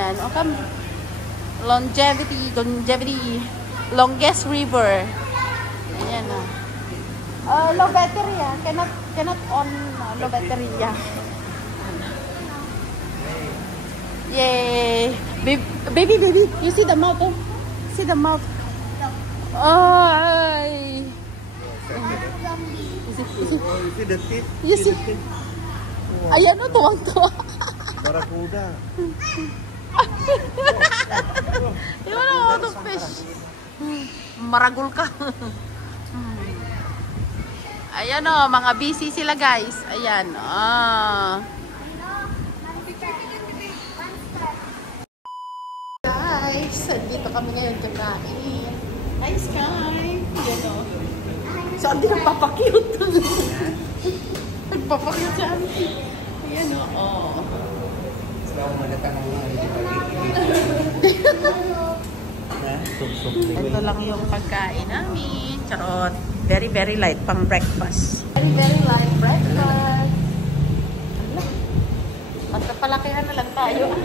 Ayan, o come. Longevity. Longest river. Ayan o. Low battery Cannot on low battery Yay. Baby. You see the mouth oh? See the mouth. Ay. You see the teeth? You see? Ayan o, tuwang-tuwa. Barakuda. Yun o, the fish. Maragul ka. Ayan o, mga busy sila guys. Ayan. Guys, dito kami ngayon kakain. Hi, Sky. Ayan o. So, hindi nagpapakute. Nagpapakute siya. Ayan o. Ito lang yung pagkain namin. Charot. Very light pang breakfast. Very light breakfast. Basta palakihan na lang tayo.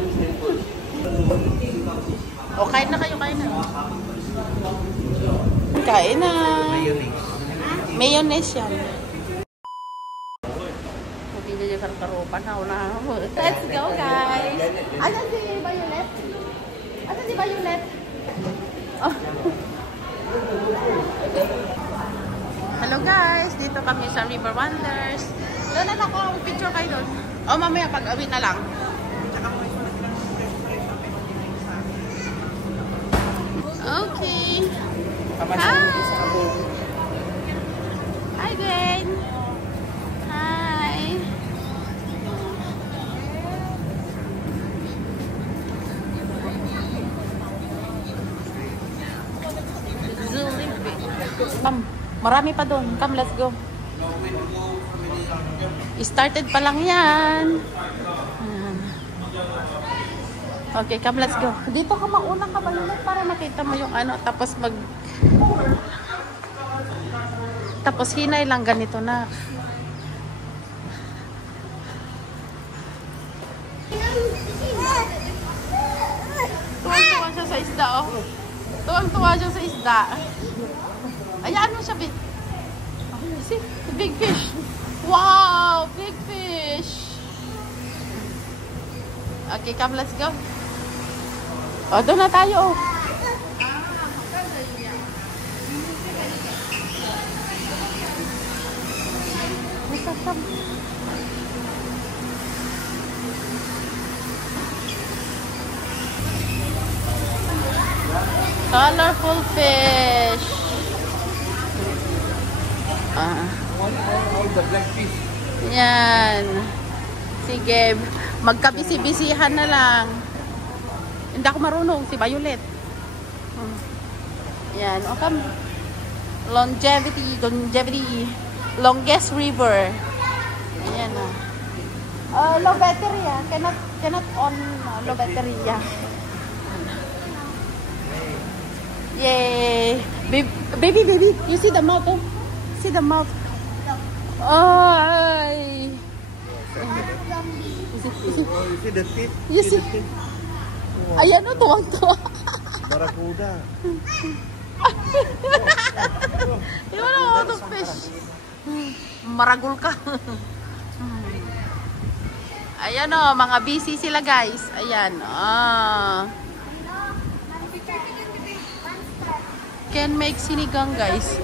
O, kain na kayo, kain na. Kain na. Mayonnaise yan. Hindi niya karkaropan na. Let's go, guys. Asan si Violet? Asan si Violet? Oh. Hello guys, dito kami sa River Wonders. Doon na ako, picture kayo doon. O mamaya pag-awi na lang. Okay. Hi Gwen. Hi. Come, marami pa doon. Come, let's go. Started pa lang yan. Okay, come, let's go. Dito ka mauna ka malulit para makita mo yung ano. Tapos hinay lang ganito na. Tuwang-tuwa siya sa isda, oh. Tuwang-tuwa siya sa isda. Ayan mo siya, big. See, the big fish. Wow, big fish. Okay, come, let's go. O, doon na tayo, oh. Colorful fish. The black fish. Yan. Sige, magkabisi-bisihan na lang. Hindi ako marunong, si Violet. Yan, o come. Longevity. Longest river. Ayan o. Low battery Cannot on low battery Yay. Baby. You see the mouth oh? See the mouth. Ay. You see the teeth? You see? Ayan o, tuwang-tuwa. Barakuda. Yun o, the fish. Maragul ka. Ayan o, mga busy sila guys. Ayan. Can make sinigang guys.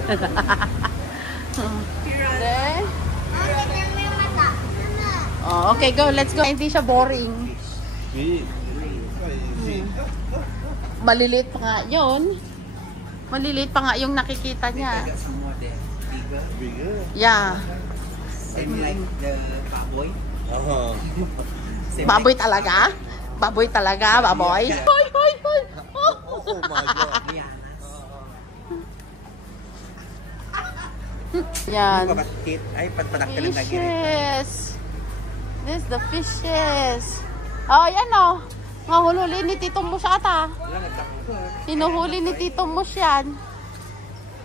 Okay, go. Let's go. Hindi siya boring. Maliliit pa nga yun. Maliliit pa nga yung nakikita niya. Yeah. Same like the baboy? Baboy talaga? Baboy talaga, baboy? Hoy! Oh my God. Yan. Fishes. This is the fishes. Oh, yan o. Nahululi ni Tito Mus ata. Hinuhuli ni Tito Mus yan.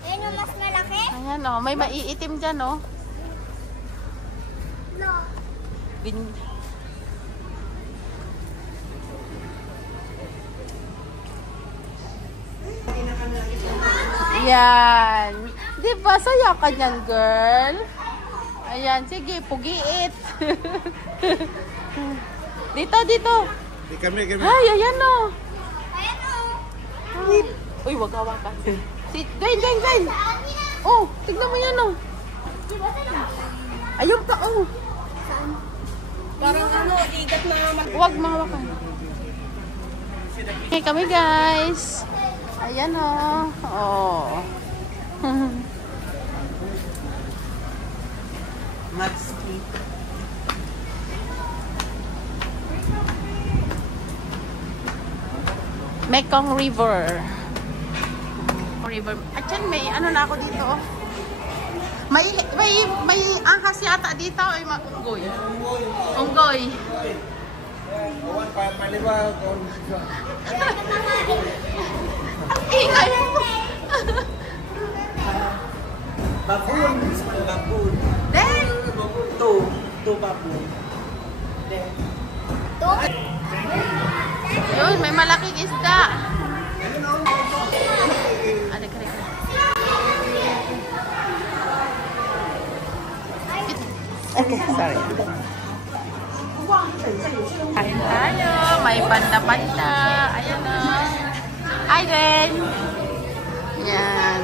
Yan yung mas malaki? Ayan o. May maiitim dyan o. No. Yan. Di ba? Saya ka niyan, girl. Ayan. Sige, pugiit. Dito, dito. Kami. Ay, ayan o. Uy, wag hawakan. Dwayne. Oh, tignan mo yan o. Ayun pa o. Parang ano, igat na Huwag mahawakan. Okay kami guys. Ayan o. Oh. Matski. Mekong River. At yan, may ano na ako dito. May ahas yata dito. Ay, unggoy. Unggoy. Ingay mo. Baboon. Baboon. Deng. Two baboon. Yun, may malaking isda. Adik. Okay, sorry. Kain tayo. May panda-panda. Ayan o. Hi, Ren. Yan.